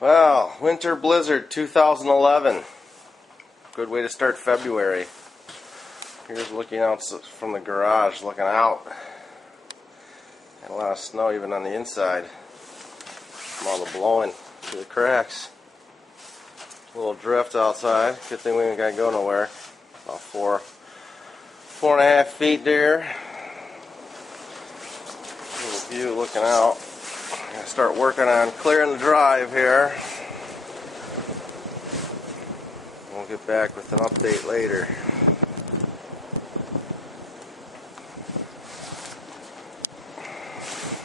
Well, winter blizzard 2011. Good way to start February. Here's looking out from the garage, looking out. Had a lot of snow even on the inside from all the blowing through the cracks. A little drift outside. Good thing we ain't got to go nowhere. About 4.5 feet there. Little view looking out. I'm going to start working on clearing the drive here. We'll get back with an update later.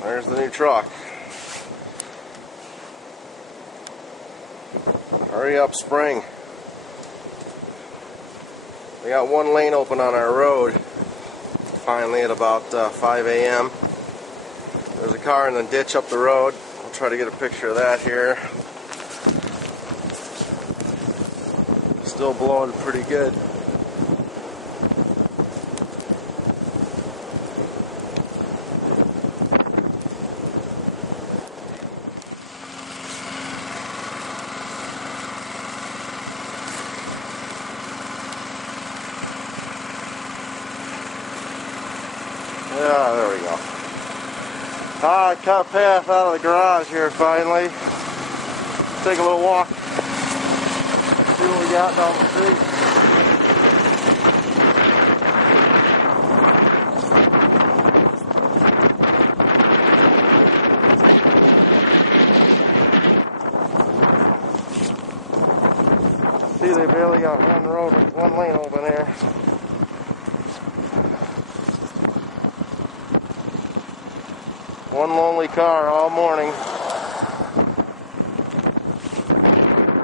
There's the new truck. Hurry up, spring. We got one lane open on our road. Finally at about 5 a.m. There's a car in the ditch up the road. I'll try to get a picture of that here. Still blowing pretty good. Yeah, there we go. I cut a path out of the garage here finally. Take a little walk. See what we got down the street. See, they barely got one lane open here. One lonely car all morning.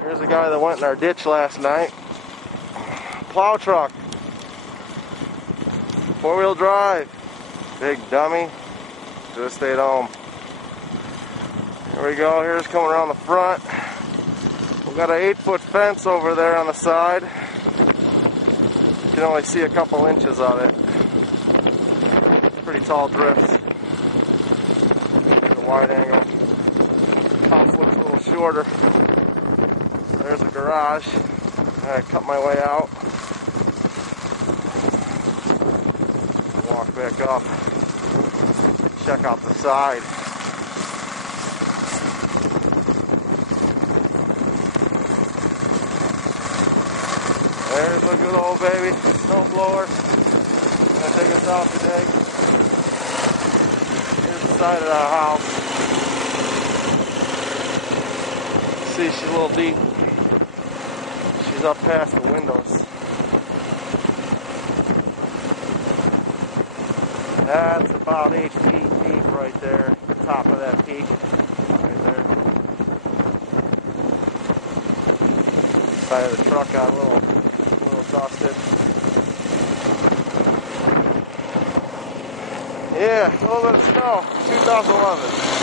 Here's a guy that went in our ditch last night. Plow truck. 4-wheel drive. Big dummy. Should have stayed home. Here we go. Here's coming around the front. We've got an 8-foot fence over there on the side. You can only see a couple inches of it. Pretty tall drifts. Wide angle. Top looks a little shorter. There's the garage. I cut my way out. Walk back up. Check out the side. There's a good old baby snow blower. Gonna take us out today. Here's the side of the house. See, she's a little deep. She's up past the windows. That's about 8 feet deep right there. The top of that peak. Right there. Side of the truck got a little dusted. Yeah, a little bit of snow. 2011.